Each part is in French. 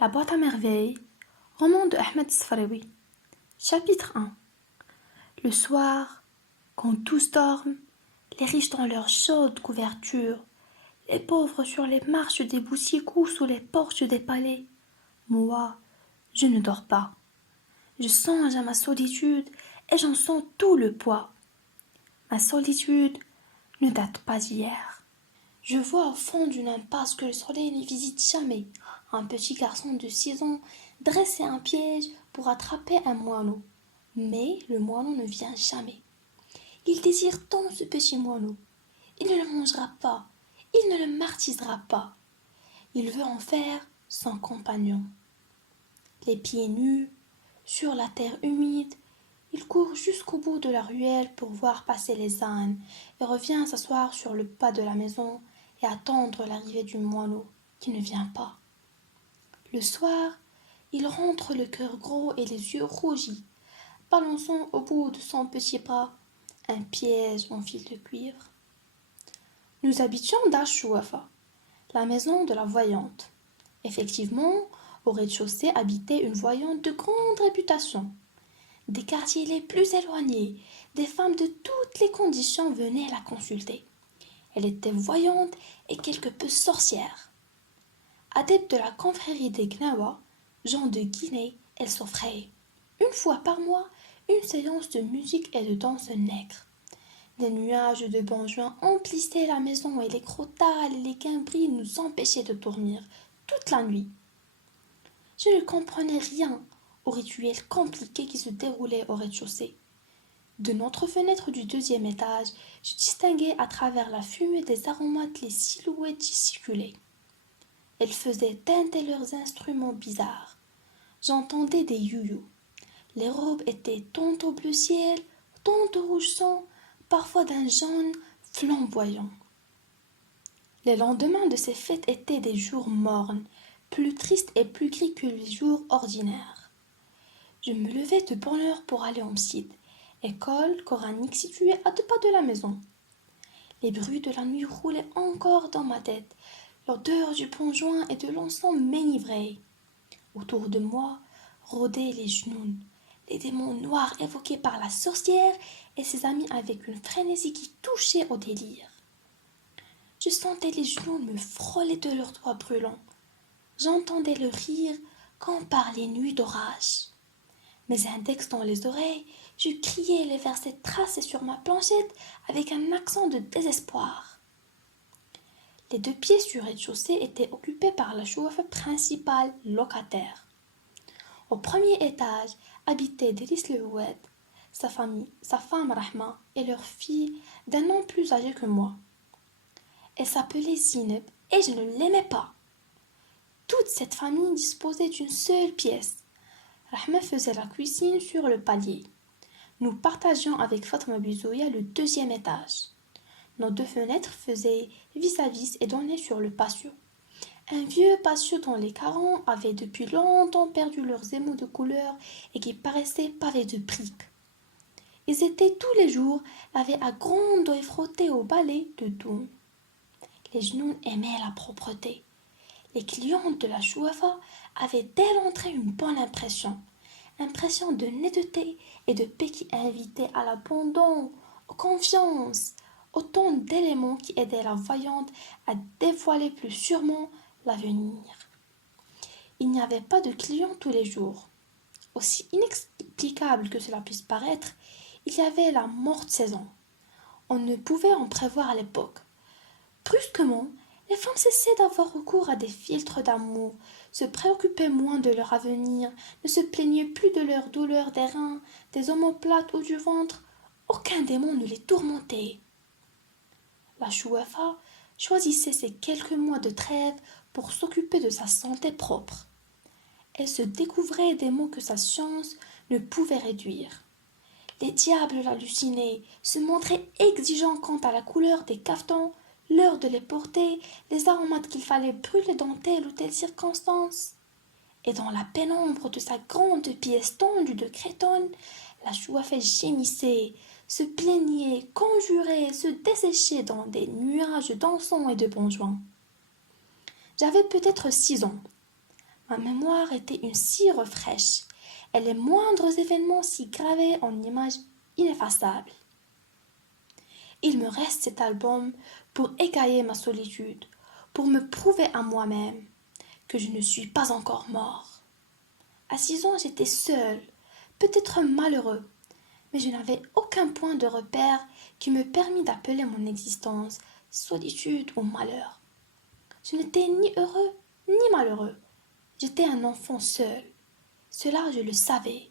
La boîte à merveilles, roman de Ahmed Sfaraoui. Chapitre 1. Le soir, quand tous dorment, les riches dans leurs chaudes couvertures, les pauvres sur les marches des boustiers ou sous les porches des palais, moi, je ne dors pas. Je songe à ma solitude et j'en sens tout le poids. Ma solitude ne date pas d'hier. Je vois au fond d'une impasse que le soleil ne visite jamais un petit garçon de 6 ans dresser un piège pour attraper un moineau. Mais le moineau ne vient jamais. Il désire tant ce petit moineau. Il ne le mangera pas. Il ne le martyrisera pas. Il veut en faire son compagnon. Les pieds nus, sur la terre humide, il court jusqu'au bout de la ruelle pour voir passer les ânes et revient s'asseoir sur le pas de la maison et attendre l'arrivée du moineau qui ne vient pas. Le soir, il rentre le cœur gros et les yeux rougis, balançant au bout de son petit bras un piège en fil de cuivre. Nous habitions Dachouafa, la maison de la voyante. Effectivement, au rez-de-chaussée habitait une voyante de grande réputation. Des quartiers les plus éloignés, des femmes de toutes les conditions venaient la consulter. Elle était voyante et quelque peu sorcière. Adepte de la confrérie des Gnawa, gens de Guinée, elle s'offrait, une fois par mois, une séance de musique et de danse nègre. Des nuages de bonjour emplissaient la maison et les crotales et les guimbris nous empêchaient de dormir toute la nuit. Je ne comprenais rien au rituel compliqué qui se déroulait au rez-de-chaussée. De notre fenêtre du 2e étage, je distinguais à travers la fumée des aromates les silhouettes gesticulées. Elles faisaient tinter leurs instruments bizarres. J'entendais des youyous. Les robes étaient tantôt bleu ciel, tantôt rouge sang, parfois d'un jaune flamboyant. Les lendemains de ces fêtes étaient des jours mornes, plus tristes et plus gris que les jours ordinaires. Je me levais de bonne heure pour aller au Msid, école coranique située à 2 pas de la maison. Les bruits de la nuit roulaient encore dans ma tête, l'odeur du bon joint et de l'encens m'enivrait. Autour de moi rôdaient les genoux, les démons noirs évoqués par la sorcière et ses amis avec une frénésie qui touchait au délire. Je sentais les genoux me frôler de leurs doigts brûlants. J'entendais le rire comme par les nuits d'orage. Mes index dans les oreilles, je criais les versets tracés sur ma planchette avec un accent de désespoir. Les 2 pièces du rez-de-chaussée étaient occupées par la choufa principale locataire. Au 1er étage habitaient Delis le Oued, sa famille, sa femme Rahma et leur fille d'un an plus âgée que moi. Elle s'appelait Zineb et je ne l'aimais pas. Toute cette famille disposait d'une seule pièce. Rahma faisait la cuisine sur le palier. Nous partagions avec Fatma Bizouya le 2e étage. Nos 2 fenêtres faisaient vis-à-vis et donnaient sur le patio. Un vieux patio dont les carreaux avaient depuis longtemps perdu leurs émaux de couleur et qui paraissait pavé de briques. Ils étaient tous les jours lavés à grande eau et frottés au balai de Doum. Les genoux aimaient la propreté. Les clientes de la chouafa avaient dès l'entrée une bonne impression de netteté et de paix qui invitait à l'abandon, aux confiances, autant d'éléments qui aidaient la voyante à dévoiler plus sûrement l'avenir. Il n'y avait pas de clients tous les jours. Aussi inexplicable que cela puisse paraître, il y avait la morte saison. On ne pouvait en prévoir à l'époque. Brusquement, les femmes cessaient d'avoir recours à des filtres d'amour, se préoccupaient moins de leur avenir, ne se plaignaient plus de leurs douleurs des reins, des omoplates ou du ventre. Aucun démon ne les tourmentait. La chouafa choisissait ces quelques mois de trêve pour s'occuper de sa santé propre. Elle se découvrait des maux que sa science ne pouvait réduire. Les diables l'hallucinaient, se montraient exigeants quant à la couleur des cafetons, l'heure de les porter, les aromates qu'il fallait brûler dans telle ou telle circonstance. Et dans la pénombre de sa grande pièce tendue de crétonne, la chouafette gémissait, se plaignait, conjurait, se desséchait dans des nuages d'encens et de bonjoins. J'avais peut-être 6 ans. Ma mémoire était une cire fraîche, et les moindres événements s'y gravaient en images ineffaçables. Il me reste cet album pour égayer ma solitude, pour me prouver à moi-même que je ne suis pas encore mort. À 6 ans, j'étais seule, peut-être malheureux, mais je n'avais aucun point de repère qui me permît d'appeler mon existence solitude ou malheur. Je n'étais ni heureux ni malheureux. J'étais un enfant seul. Cela, je le savais.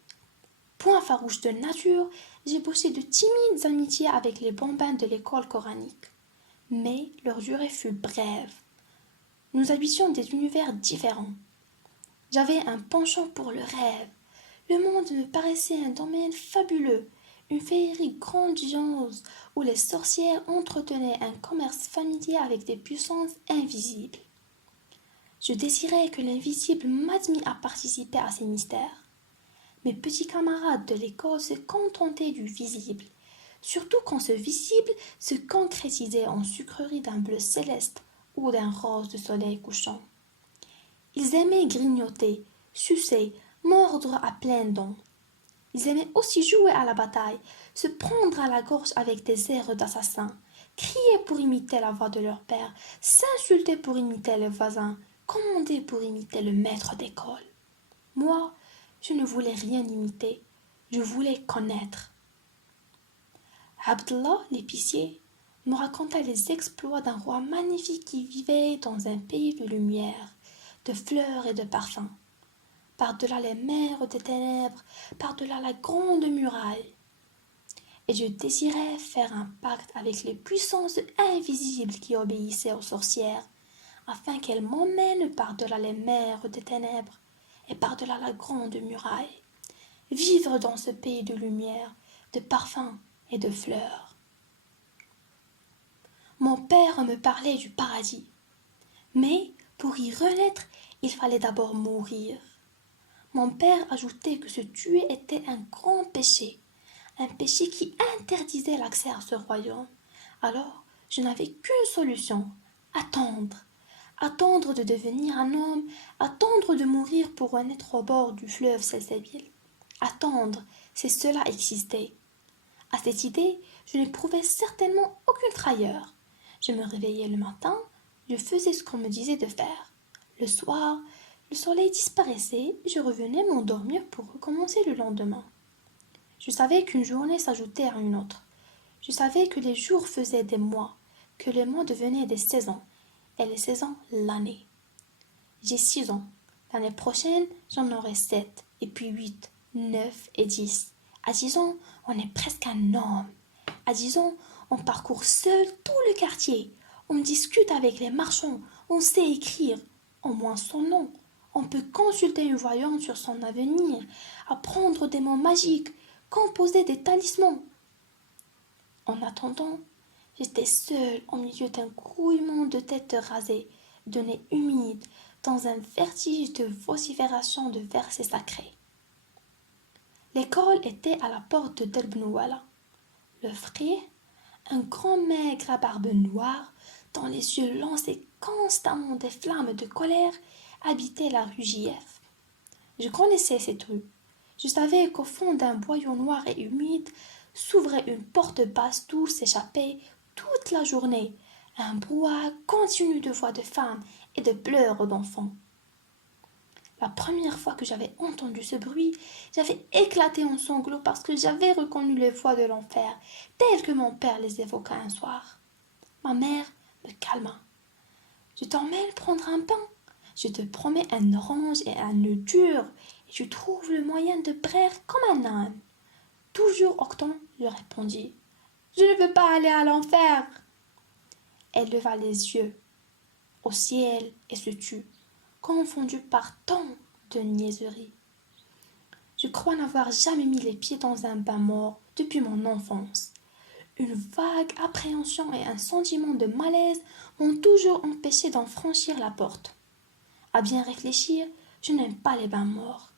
Point farouche de nature, j'ébauchai de timides amitiés avec les bambins de l'école coranique. Mais leur durée fut brève. Nous habitions des univers différents. J'avais un penchant pour le rêve. Le monde me paraissait un domaine fabuleux, une féerie grandiose où les sorcières entretenaient un commerce familier avec des puissances invisibles. Je désirais que l'invisible m'admît à participer à ces mystères. Mes petits camarades de l'école se contentaient du visible, surtout quand ce visible se concrétisait en sucreries d'un bleu céleste ou d'un rose de soleil couchant. Ils aimaient grignoter, sucer, mordre à pleines dents. Ils aimaient aussi jouer à la bataille, se prendre à la gorge avec des airs d'assassins, crier pour imiter la voix de leur père, s'insulter pour imiter les voisins, commander pour imiter le maître d'école. Moi, je ne voulais rien imiter, je voulais connaître. Abdallah, l'épicier, me raconta les exploits d'un roi magnifique qui vivait dans un pays de lumière, de fleurs et de parfums. Par-delà les mers des ténèbres, par-delà la grande muraille. Et je désirais faire un pacte avec les puissances invisibles qui obéissaient aux sorcières, afin qu'elles m'emmènent par-delà les mers des ténèbres et par-delà la grande muraille, vivre dans ce pays de lumière, de parfums et de fleurs. Mon père me parlait du paradis, mais pour y renaître, il fallait d'abord mourir. Mon père ajoutait que se tuer était un grand péché, un péché qui interdisait l'accès à ce royaume. Alors, je n'avais qu'une solution, attendre. Attendre de devenir un homme, attendre de mourir pour renaître au bord du fleuve Salsabil. Attendre, c'est cela exister. À cette idée, je n'éprouvais certainement aucune frayeur. Je me réveillais le matin, je faisais ce qu'on me disait de faire. Le soir, le soleil disparaissait et je revenais m'endormir pour recommencer le lendemain. Je savais qu'une journée s'ajoutait à une autre. Je savais que les jours faisaient des mois, que les mois devenaient des saisons, et les saisons l'année. J'ai 6 ans. L'année prochaine, j'en aurai 7, et puis 8, 9 et 10. À 10 ans, on est presque un homme. À 10 ans, on parcourt seul tout le quartier. On discute avec les marchands, on sait écrire, au moins son nom. On peut consulter une voyante sur son avenir, apprendre des mots magiques, composer des talismans. En attendant, j'étais seule au milieu d'un grouillement de têtes rasées, de nez humides, dans un vertige de vocifération de versets sacrés. L'école était à la porte de Delbnouala. Le frère, un grand maigre à barbe noire, dont les yeux lançaient constamment des flammes de colère, habitait la rue JF. Je connaissais cette rue. Je savais qu'au fond d'un boyau noir et humide s'ouvrait une porte basse d'où s'échappait toute la journée un brouhaha continu de voix de femmes et de pleurs d'enfants. La première fois que j'avais entendu ce bruit, j'avais éclaté en sanglots parce que j'avais reconnu les voix de l'enfer, telles que mon père les évoqua un soir. Ma mère me calma. Je t'emmène prendre un pain. Je te promets un orange et un œuf dur, et tu trouves le moyen de braire comme un âne. Toujours Octon, je répondis. Je ne veux pas aller à l'enfer. Elle leva les yeux au ciel et se tut, confondue par tant de niaiseries. Je crois n'avoir jamais mis les pieds dans un bain mort depuis mon enfance. Une vague appréhension et un sentiment de malaise m'ont toujours empêché d'en franchir la porte. À bien réfléchir, je n'aime pas les bains morts.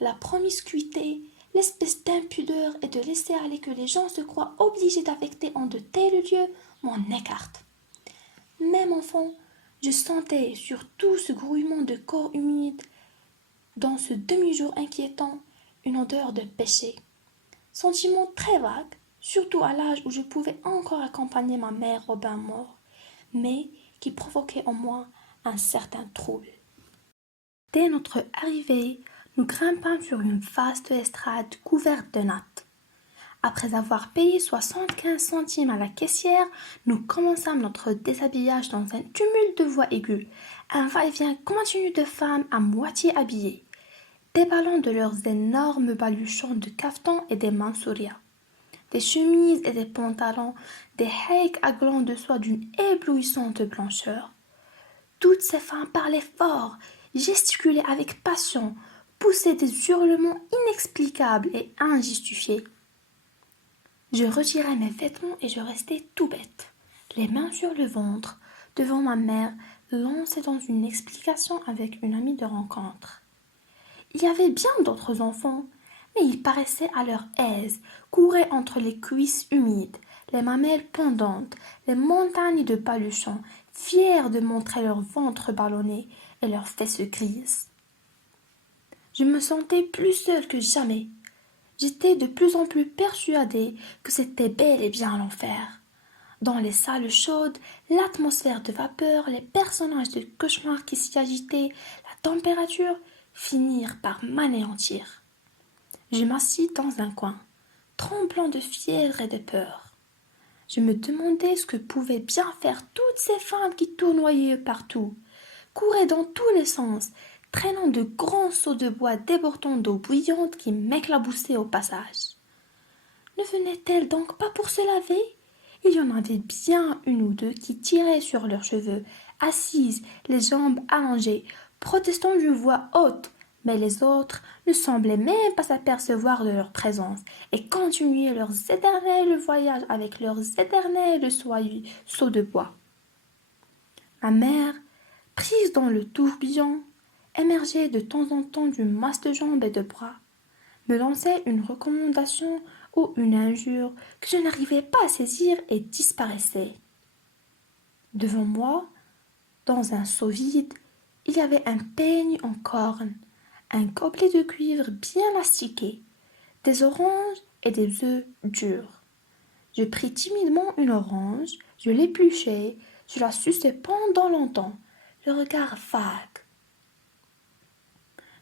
La promiscuité, l'espèce d'impudeur et de laisser aller que les gens se croient obligés d'affecter en de tels lieux m'en écartent. Même enfant, je sentais sur tout ce grouillement de corps humides dans ce demi-jour inquiétant, une odeur de péché. Sentiment très vague, surtout à l'âge où je pouvais encore accompagner ma mère au bain mort, mais qui provoquait en moi un certain trouble. Dès notre arrivée, nous grimpâmes sur une vaste estrade couverte de nattes. Après avoir payé 75 centimes à la caissière, nous commençâmes notre déshabillage dans un tumulte de voix aiguës, un va-et-vient continu de femmes à moitié habillées, déballant de leurs énormes baluchons de caftan et des mansurias, des chemises et des pantalons, des haiks à glands de soie d'une éblouissante blancheur. Toutes ces femmes parlaient fort, gesticulaient avec passion, poussaient des hurlements inexplicables et injustifiés. Je retirai mes vêtements et je restai tout bête, les mains sur le ventre, devant ma mère, lancée dans une explication avec une amie de rencontre. Il y avait bien d'autres enfants, mais ils paraissaient à leur aise, couraient entre les cuisses humides, les mamelles pendantes, les montagnes de paluchons, fiers de montrer leur ventre ballonné et leurs fesses grises. Je me sentais plus seule que jamais. J'étais de plus en plus persuadée que c'était bel et bien l'enfer. Dans les salles chaudes, l'atmosphère de vapeur, les personnages de cauchemar qui s'y agitaient, la température finirent par m'anéantir. Je m'assis dans un coin, tremblant de fièvre et de peur. Je me demandais ce que pouvaient bien faire toutes ces femmes qui tournoyaient partout, couraient dans tous les sens, traînant de grands seaux de bois débordant d'eau bouillante qui m'éclaboussaient au passage. Ne venaient-elles donc pas pour se laver? Il y en avait bien une ou deux qui tiraient sur leurs cheveux, assises, les jambes allongées, protestant d'une voix haute, mais les autres ne semblaient même pas s'apercevoir de leur présence et continuaient leurs éternels voyages avec leurs éternels seaux de bois. Ma mère, prise dans le tourbillon, émergeait de temps en temps d'une masse de jambes et de bras, me lançait une recommandation ou une injure que je n'arrivais pas à saisir et disparaissait. Devant moi, dans un seau vide, il y avait un peigne en corne, un gobelet de cuivre bien astiqué, des oranges et des œufs durs. Je pris timidement une orange, je l'épluchai, je la suçai pendant longtemps, le regard vague.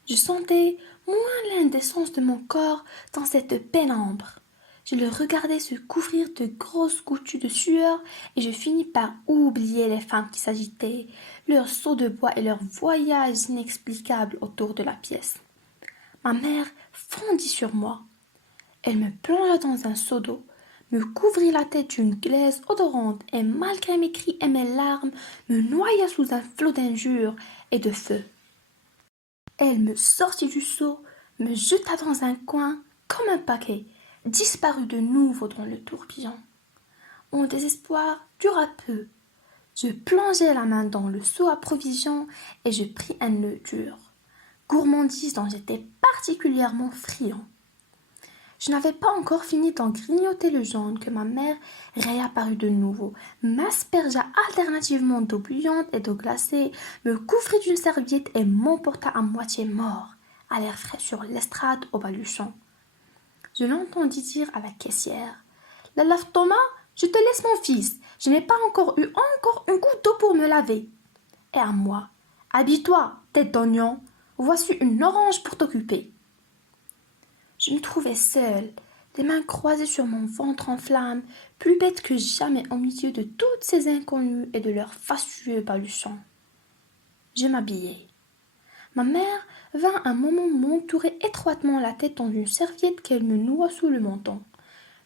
Je sentais moins l'indécence de mon corps dans cette pénombre. Je le regardais se couvrir de grosses gouttes de sueur et je finis par oublier les femmes qui s'agitaient, leurs seaux de bois et leurs voyages inexplicables autour de la pièce. Ma mère fondit sur moi. Elle me plongea dans un seau d'eau, me couvrit la tête d'une glaise odorante et malgré mes cris et mes larmes, me noya sous un flot d'injures et de feu. Elle me sortit du seau, me jeta dans un coin comme un paquet, disparut de nouveau dans le tourbillon. Mon désespoir dura peu. Je plongeai la main dans le seau à provisions et je pris un œuf dur, gourmandise dont j'étais particulièrement friand. Je n'avais pas encore fini d'en grignoter le jaune que ma mère réapparut de nouveau, m'aspergea alternativement d'eau bouillante et d'eau glacée, me couvrit d'une serviette et m'emporta à moitié mort, à l'air frais sur l'estrade au baluchon. Je l'entendis dire à la caissière: « La lave-Thomas, je te laisse mon fils, je n'ai pas encore eu une goutte d'eau pour me laver. » Et à moi: « Habille-toi, tête d'oignon, voici une orange pour t'occuper. » Je me trouvais seule, les mains croisées sur mon ventre en flammes, plus bête que jamais au milieu de toutes ces inconnues et de leurs fastueux baluchons. Je m'habillai. Ma mère vint un moment m'entourer étroitement la tête dans une serviette qu'elle me noua sous le menton,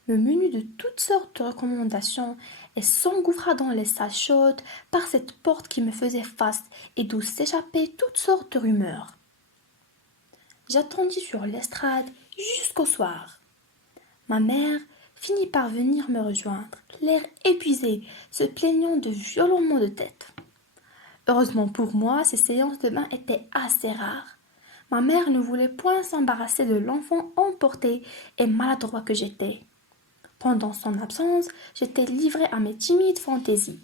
me munit de toutes sortes de recommandations et s'engouffra dans les salles chaudes par cette porte qui me faisait face et d'où s'échappaient toutes sortes de rumeurs. J'attendis sur l'estrade jusqu'au soir. Ma mère finit par venir me rejoindre, l'air épuisé, se plaignant de violents maux de tête. Heureusement pour moi, ces séances de bain étaient assez rares. Ma mère ne voulait point s'embarrasser de l'enfant emporté et maladroit que j'étais. Pendant son absence, j'étais livrée à mes timides fantaisies.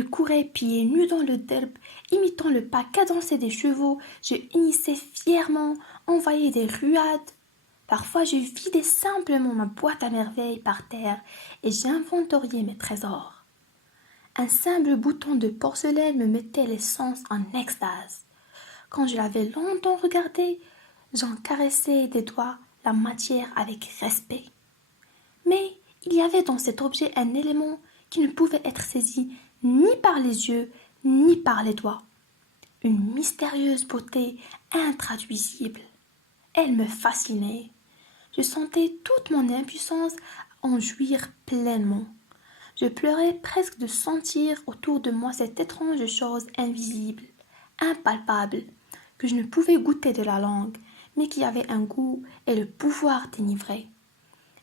Je courais pieds nus dans le derbe, imitant le pas cadencé des chevaux. Je hennissais fièrement, envoyais des ruades. Parfois, je vidais simplement ma boîte à merveilles par terre et j'inventoriais mes trésors. Un simple bouton de porcelaine me mettait les sens en extase. Quand je l'avais longtemps regardé, j'en caressais des doigts la matière avec respect. Mais il y avait dans cet objet un élément qui ne pouvait être saisi ni par les yeux ni par les doigts. Une mystérieuse beauté intraduisible. Elle me fascinait. Je sentais toute mon impuissance à en jouir pleinement. Je pleurais presque de sentir autour de moi cette étrange chose invisible, impalpable, que je ne pouvais goûter de la langue, mais qui avait un goût et le pouvoir d'enivrer.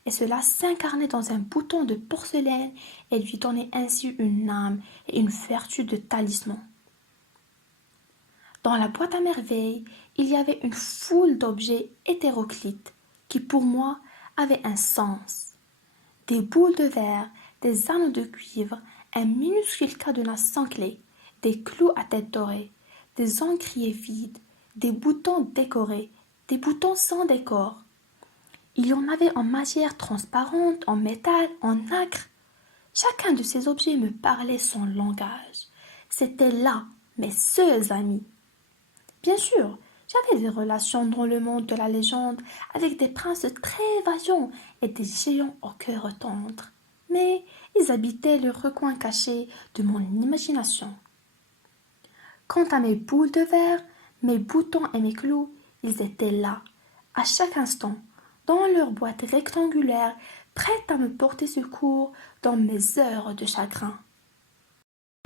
Et cela s'incarnait dans un bouton de porcelaine et lui donnait ainsi une âme et une vertu de talisman. Dans la boîte à merveilles, il y avait une foule d'objets hétéroclites qui, pour moi, avaient un sens. Des boules de verre, des anneaux de cuivre, un minuscule cadenas sans clé, des clous à tête dorée, des encriers vides, des boutons décorés, des boutons sans décor. Il y en avait en matière transparente, en métal, en nacre. Chacun de ces objets me parlait son langage. C'étaient là mes seuls amis. Bien sûr, j'avais des relations dans le monde de la légende avec des princes très vaillants et des géants au cœur tendre. Mais ils habitaient le recoin caché de mon imagination. Quant à mes boules de verre, mes boutons et mes clous, ils étaient là, à chaque instant, dans leur boîte rectangulaire, prête à me porter secours dans mes heures de chagrin.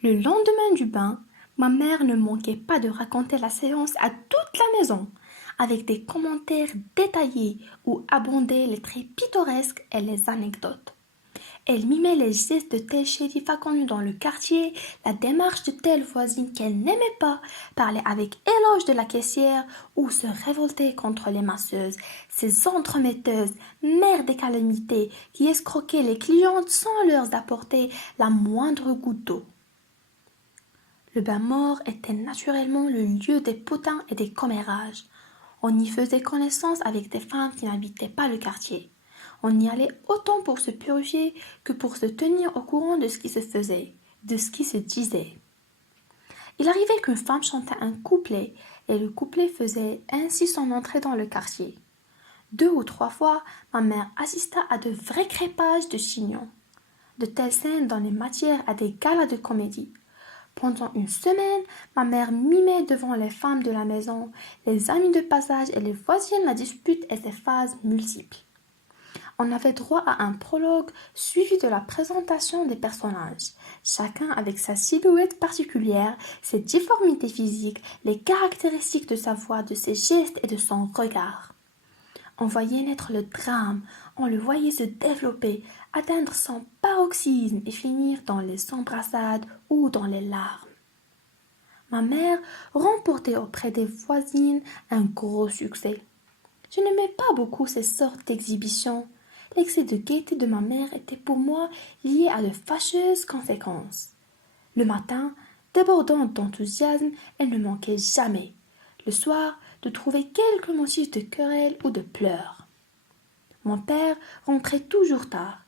Le lendemain du bain, ma mère ne manquait pas de raconter la séance à toute la maison, avec des commentaires détaillés où abondaient les traits pittoresques et les anecdotes. Elle mimait les gestes de telle shérifa connue dans le quartier, la démarche de telle voisine qu'elle n'aimait pas, parlait avec éloge de la caissière ou se révoltait contre les masseuses, ces entremetteuses, mères des calamités, qui escroquaient les clientes sans leur apporter la moindre goutte d'eau. Le bain-mort était naturellement le lieu des potins et des commérages. On y faisait connaissance avec des femmes qui n'habitaient pas le quartier. On y allait autant pour se purifier que pour se tenir au courant de ce qui se faisait, de ce qui se disait. Il arrivait qu'une femme chantait un couplet, et le couplet faisait ainsi son entrée dans le quartier. 2 ou 3 fois, ma mère assista à de vrais crépages de chignons. De telles scènes donnaient matière à des galas de comédie. Pendant une semaine, ma mère mimait devant les femmes de la maison, les amis de passage et les voisines la dispute et ses phases multiples. On avait droit à un prologue suivi de la présentation des personnages, chacun avec sa silhouette particulière, ses difformités physiques, les caractéristiques de sa voix, de ses gestes et de son regard. On voyait naître le drame, on le voyait se développer, atteindre son paroxysme et finir dans les embrassades ou dans les larmes. Ma mère remportait auprès des voisines un gros succès. Je n'aimais pas beaucoup ces sortes d'exhibitions. L'excès de gaieté de ma mère était pour moi lié à de fâcheuses conséquences. Le matin, débordante d'enthousiasme, elle ne manquait jamais. Le soir, de trouver quelques motifs de querelle ou de pleurs. Mon père rentrait toujours tard.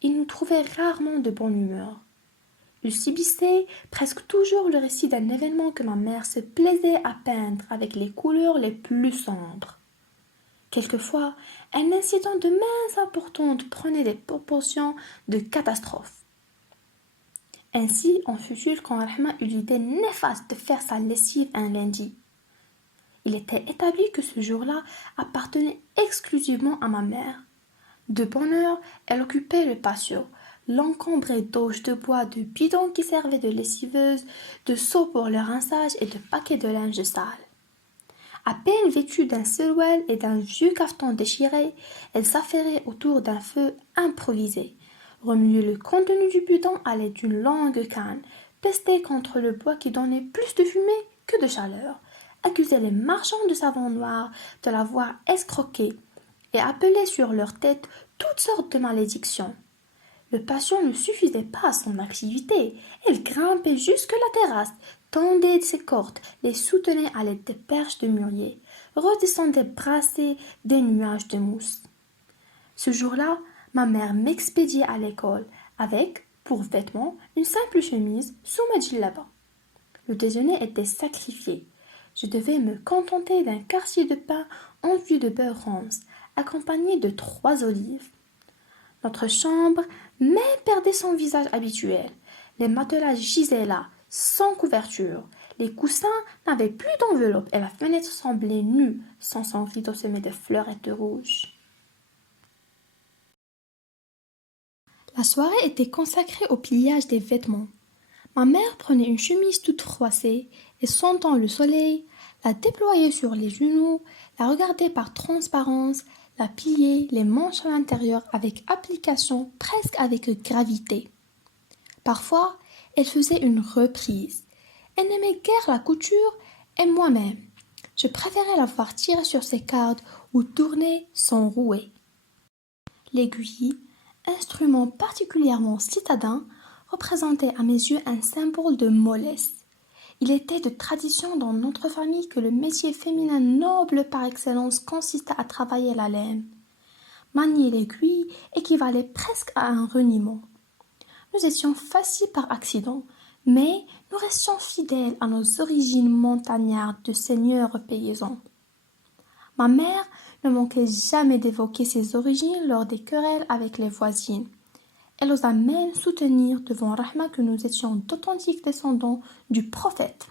Il nous trouvait rarement de bonne humeur. Il subissait presque toujours le récit d'un événement que ma mère se plaisait à peindre avec les couleurs les plus sombres. Quelquefois, un incident de mince importance prenait des proportions de catastrophe. Ainsi, en fut-il quand Rahma eut l'idée néfaste de faire sa lessive un lundi. Il était établi que ce jour-là appartenait exclusivement à ma mère. De bonne heure, elle occupait le patio, l'encombrée d'auges de bois, de bidons qui servaient de lessiveuse, de seaux pour le rinçage et de paquets de linge sale. À peine vêtue d'un selouel et d'un vieux cafeton déchiré, elle s'affairait autour d'un feu improvisé, remuait le contenu du bidon à l'aide d'une longue canne, pestait contre le bois qui donnait plus de fumée que de chaleur, accusait les marchands de savon noir de l'avoir escroquée et appelait sur leur tête toutes sortes de malédictions. Le patient ne suffisait pas à son activité. Elle grimpait jusque la terrasse, tendait ses cordes, les soutenait à l'aide des perches de mûrier, redescendait brasser des nuages de mousse. Ce jour-là, ma mère m'expédiait à l'école avec, pour vêtements, une simple chemise sous ma djellaba. Le déjeuner était sacrifié. Je devais me contenter d'un quartier de pain enduit de beurre rance, accompagné de 3 olives. Notre chambre même perdait son visage habituel. Les matelas gisaient là, sans couverture. Les coussins n'avaient plus d'enveloppe et la fenêtre semblait nue, sans son rideau semé de fleurettes rouges. La soirée était consacrée au pliage des vêtements. Ma mère prenait une chemise toute froissée et, sentant le soleil, la déployait sur les genoux, la regardait par transparence, la pliait les manches à l'intérieur avec application, presque avec gravité. Parfois, elle faisait une reprise. Elle n'aimait guère la couture et moi-même. Je préférais la voir tirer sur ses cordes ou tourner son rouet. L'aiguille, instrument particulièrement citadin, représentait à mes yeux un symbole de mollesse. Il était de tradition dans notre famille que le métier féminin noble par excellence consista à travailler la laine. Manier l'aiguille équivalait presque à un reniement. Nous étions faciles par accident, mais nous restions fidèles à nos origines montagnardes de seigneurs paysans. Ma mère ne manquait jamais d'évoquer ses origines lors des querelles avec les voisines. Elle osa même soutenir devant Rahma que nous étions d'authentiques descendants du prophète.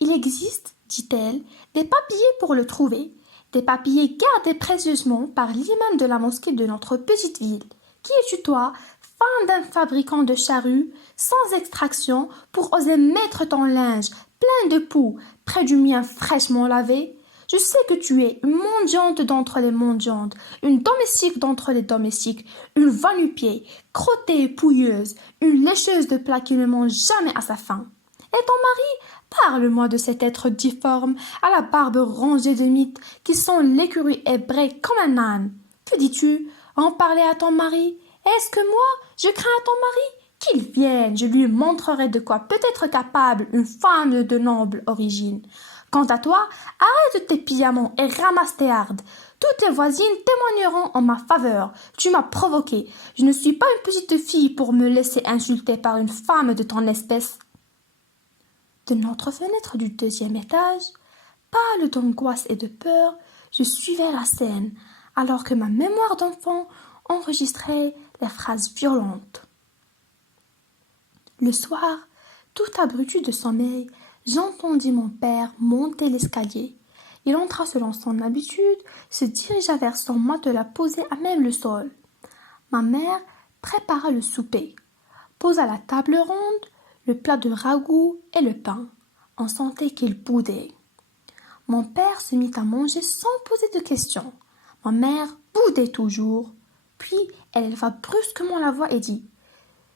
Il existe, dit-elle, des papiers pour le trouver, des papiers gardés précieusement par l'imam de la mosquée de notre petite ville. Qui es-tu toi, femme d'un fabricant de charrues, sans extraction, pour oser mettre ton linge plein de poux près du mien fraîchement lavé? Je sais que tu es une mendiante d'entre les mendiantes, une domestique d'entre les domestiques, une va-nu-pied, crottée et pouilleuse, une lécheuse de plats qui ne mange jamais à sa faim. Et ton mari? Parle-moi de cet être difforme, à la barbe rongée de mythes, qui sent l'écurie ébrée comme un âne. Que dis-tu? En parler à ton mari? Est-ce que moi, je crains à ton mari? Qu'il vienne, je lui montrerai de quoi peut être capable une femme de noble origine. Quant à toi, arrête tes pyjamons et ramasse tes hardes. Toutes les voisines témoigneront en ma faveur. Tu m'as provoqué. Je ne suis pas une petite fille pour me laisser insulter par une femme de ton espèce. De notre fenêtre du 2e étage, pâle d'angoisse et de peur, je suivais la scène, alors que ma mémoire d'enfant enregistrait les phrases violentes. Le soir, tout abruti de sommeil, j'entendis mon père monter l'escalier. Il entra selon son habitude, se dirigea vers son matelas posé à même le sol. Ma mère prépara le souper, posa la table ronde, le plat de ragoût et le pain. On sentait qu'il boudait. Mon père se mit à manger sans poser de questions. Ma mère boudait toujours. Puis elle éleva brusquement la voix et dit: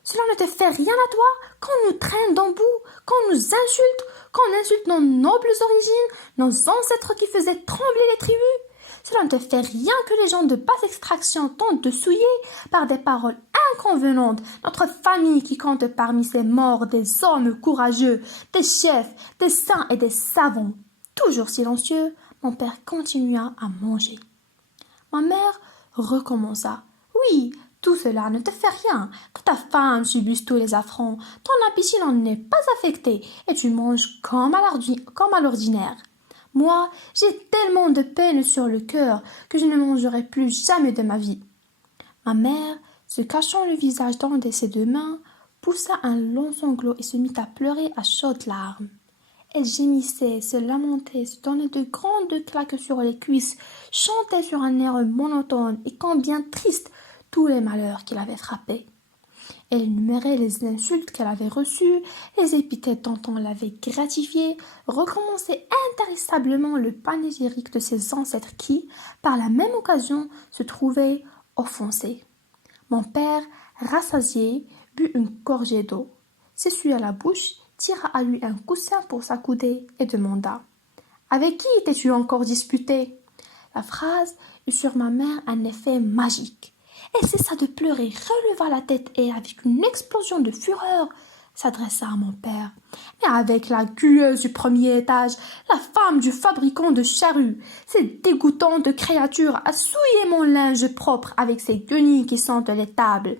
cela ne te fait rien à toi qu'on nous traîne dans bout, qu'on nous insulte, qu'on insulte nos nobles origines, nos ancêtres qui faisaient trembler les tribus. Cela ne te fait rien que les gens de basse extraction tentent de souiller par des paroles inconvenantes notre famille qui compte parmi ses morts des hommes courageux, des chefs, des saints et des savants. Toujours silencieux, mon père continua à manger. Ma mère recommença. Oui, tout cela ne te fait rien, que ta femme subisse tous les affronts, ton appétit n'en est pas affecté, et tu manges comme à l'ordinaire. Moi, j'ai tellement de peine sur le cœur que je ne mangerai plus jamais de ma vie. Ma mère, se cachant le visage dans ses 2 mains, poussa un long sanglot et se mit à pleurer à chaudes larmes. Elle gémissait, se lamentait, se donnait de grandes claques sur les cuisses, chantait sur un air monotone et combien triste tous les malheurs qui l'avaient frappée. Elle énumérait les insultes qu'elle avait reçues, les épithètes dont on l'avait gratifiée, recommençait intarissablement le panégyrique de ses ancêtres qui, par la même occasion, se trouvaient offensés. Mon père, rassasié, but une gorgée d'eau, s'essuya la bouche, tira à lui un coussin pour s'accouder et demanda: avec qui t'es-tu encore disputé? La phrase eut sur ma mère un effet magique. Elle cessa de pleurer, releva la tête et, avec une explosion de fureur, s'adressa à mon père. Mais avec la goueuse du premier étage, la femme du fabricant de charrues, cette dégoûtante créature a souillé mon linge propre avec ses guenilles qui sentent les tables.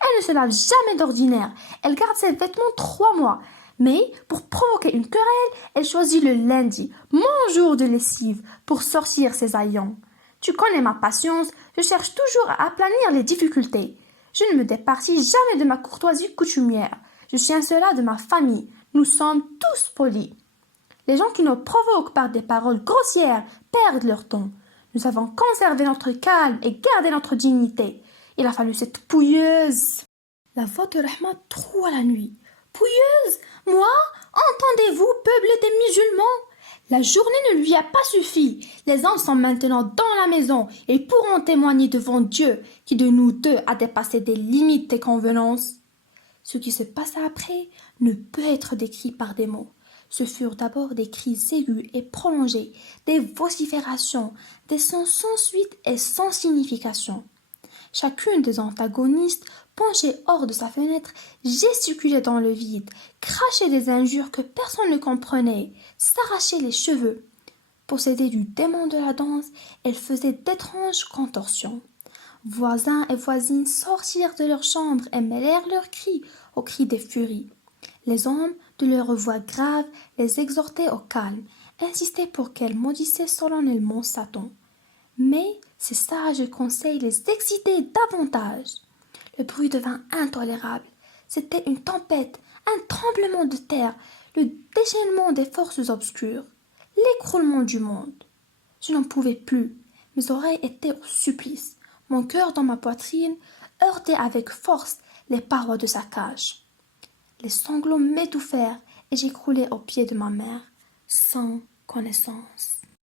Elle ne se lave jamais d'ordinaire, elle garde ses vêtements 3 mois. Mais, pour provoquer une querelle, elle choisit le lundi, mon jour de lessive, pour sortir ses haillons. Tu connais ma patience, je cherche toujours à aplanir les difficultés. Je ne me départis jamais de ma courtoisie coutumière. Je tiens cela de ma famille. Nous sommes tous polis. Les gens qui nous provoquent par des paroles grossières perdent leur ton. Nous avons conservé notre calme et gardé notre dignité. Il a fallu cette pouilleuse. La voix de Rahma troua la nuit. Pouilleuse? Moi? Entendez-vous, peuple des musulmans? La journée ne lui a pas suffi. Les hommes sont maintenant dans la maison et pourront témoigner devant Dieu qui de nous deux a dépassé des limites des convenances. Ce qui se passa après ne peut être décrit par des mots. Ce furent d'abord des cris aigus et prolongés, des vociférations, des sons sans suite et sans signification. Chacune des antagonistes, penchée hors de sa fenêtre, gesticulait dans le vide, crachait des injures que personne ne comprenait, s'arrachait les cheveux. Possédée du démon de la danse, elle faisait d'étranges contorsions. Voisins et voisines sortirent de leurs chambres et mêlèrent leurs cris aux cris des furies. Les hommes, de leur voix grave, les exhortaient au calme, insistaient pour qu'elles maudissaient solennellement Satan. Mais ces sages conseils les excitaient davantage. Le bruit devint intolérable. C'était une tempête, un tremblement de terre, le déchaînement des forces obscures, l'écroulement du monde. Je n'en pouvais plus. Mes oreilles étaient au supplice. Mon cœur dans ma poitrine heurtait avec force les parois de sa cage. Les sanglots m'étouffèrent et j'écroulai aux pieds de ma mère, sans connaissance.